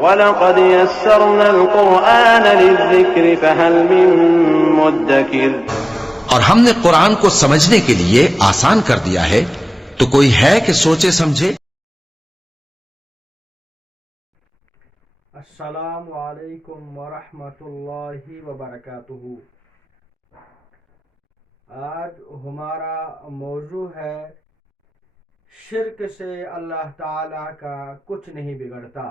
وَلَقَدْ يَسَّرْنَا الْقُرْآنَ لِلذِّكْرِ فَهَلْ مِن مُّدَّكِرٍ۔ اور ہم نے قرآن کو سمجھنے کے لیے آسان کر دیا ہے، تو کوئی ہے کہ سوچے سمجھے؟ السلام علیکم ورحمۃ اللہ وبرکاتہ۔ آج ہمارا موضوع ہے شرک سے اللہ تعالی کا کچھ نہیں بگڑتا۔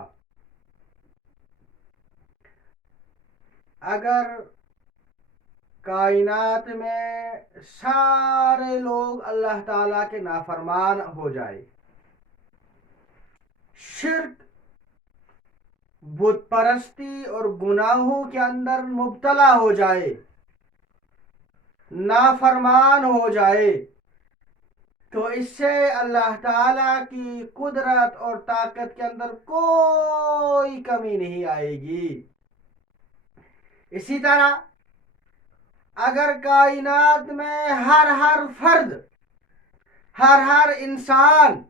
اگر کائنات میں سارے لوگ اللہ تعالی کے نافرمان ہو جائے، شرک، بت پرستی اور گناہوں کے اندر مبتلا ہو جائے، نافرمان ہو جائے، تو اس سے اللہ تعالی کی قدرت اور طاقت کے اندر کوئی کمی نہیں آئے گی۔ اسی طرح اگر کائنات میں ہر فرد، ہر انسان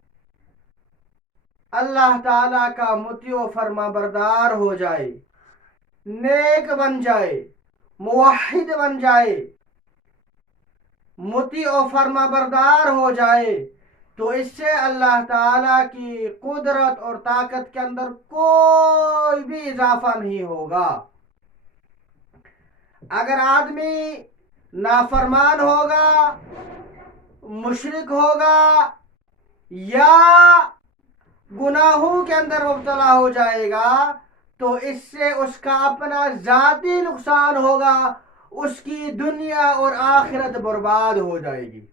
اللہ تعالی کا مطیع و فرما بردار ہو جائے، نیک بن جائے، موحد بن جائے، مطیع و فرما بردار ہو جائے، تو اس سے اللہ تعالی کی قدرت اور طاقت کے اندر کوئی بھی اضافہ نہیں ہوگا۔ اگر آدمی نافرمان ہوگا، مشرک ہوگا یا گناہوں کے اندر مبتلا ہو جائے گا، تو اس سے اس کا اپنا ذاتی نقصان ہوگا، اس کی دنیا اور آخرت برباد ہو جائے گی۔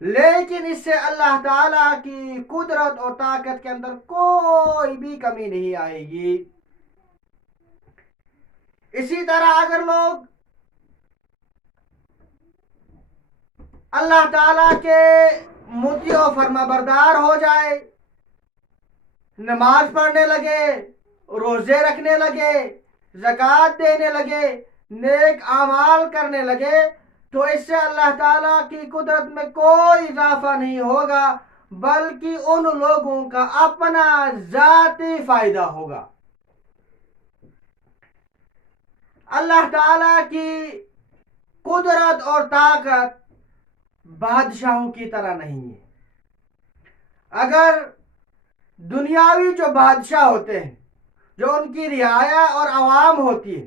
لیکن اس سے اللہ تعالی کی قدرت اور طاقت کے اندر کوئی بھی کمی نہیں آئے گی۔ اسی طرح اگر لوگ اللہ تعالی کے مطیع و فرما بردار ہو جائے، نماز پڑھنے لگے، روزے رکھنے لگے، زکوٰۃ دینے لگے، نیک اعمال کرنے لگے، تو اس سے اللہ تعالیٰ کی قدرت میں کوئی اضافہ نہیں ہوگا، بلکہ ان لوگوں کا اپنا ذاتی فائدہ ہوگا۔ اللہ تعالیٰ کی قدرت اور طاقت بادشاہوں کی طرح نہیں ہے۔ اگر دنیاوی جو بادشاہ ہوتے ہیں، جو ان کی رعایا اور عوام ہوتی ہے،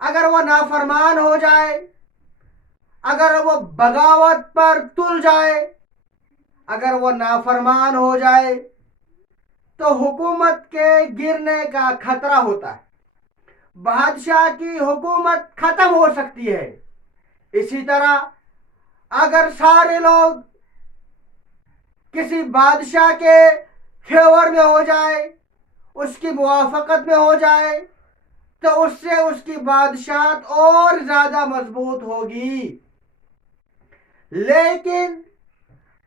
اگر وہ نافرمان ہو جائے، اگر وہ بغاوت پر تل جائے، اگر وہ نافرمان ہو جائے، تو حکومت کے گرنے کا خطرہ ہوتا ہے، بادشاہ کی حکومت ختم ہو سکتی ہے۔ اسی طرح اگر سارے لوگ کسی بادشاہ کے فیور میں ہو جائے، اس کی موافقت میں ہو جائے، تو اس سے اس کی بادشاہت اور زیادہ مضبوط ہوگی۔ لیکن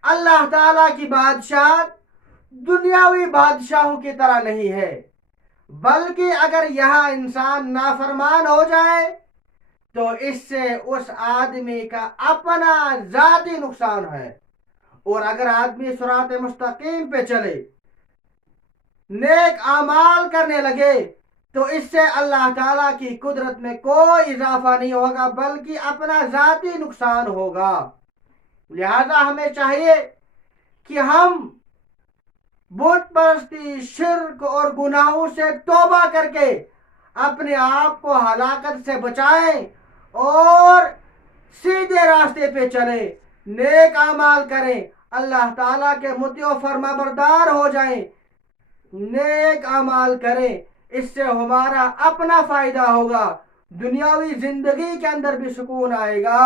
اللہ تعالی کی بادشاہت دنیاوی بادشاہوں کی طرح نہیں ہے، بلکہ اگر یہاں انسان نافرمان ہو جائے تو اس سے اس آدمی کا اپنا ذاتی نقصان ہے، اور اگر آدمی صراط مستقیم پہ چلے، نیک اعمال کرنے لگے، تو اس سے اللہ تعالیٰ کی قدرت میں کوئی اضافہ نہیں ہوگا، بلکہ اپنا ذاتی نقصان ہوگا۔ لہذا ہمیں چاہیے کہ ہم بت پرستی، شرک اور گناہوں سے توبہ کر کے اپنے آپ کو ہلاکت سے بچائیں اور سیدھے راستے پہ چلیں، نیک اعمال کریں، اللہ تعالیٰ کے مطیع و فرما بردار ہو جائیں، نیک اعمال کریں۔ اس سے ہمارا اپنا فائدہ ہوگا، دنیاوی زندگی کے اندر بھی سکون آئے گا،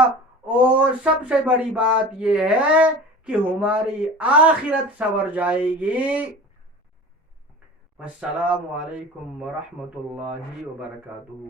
اور سب سے بڑی بات یہ ہے کہ ہماری آخرت سنور جائے گی۔ السلام علیکم ورحمۃ اللہ وبرکاتہ۔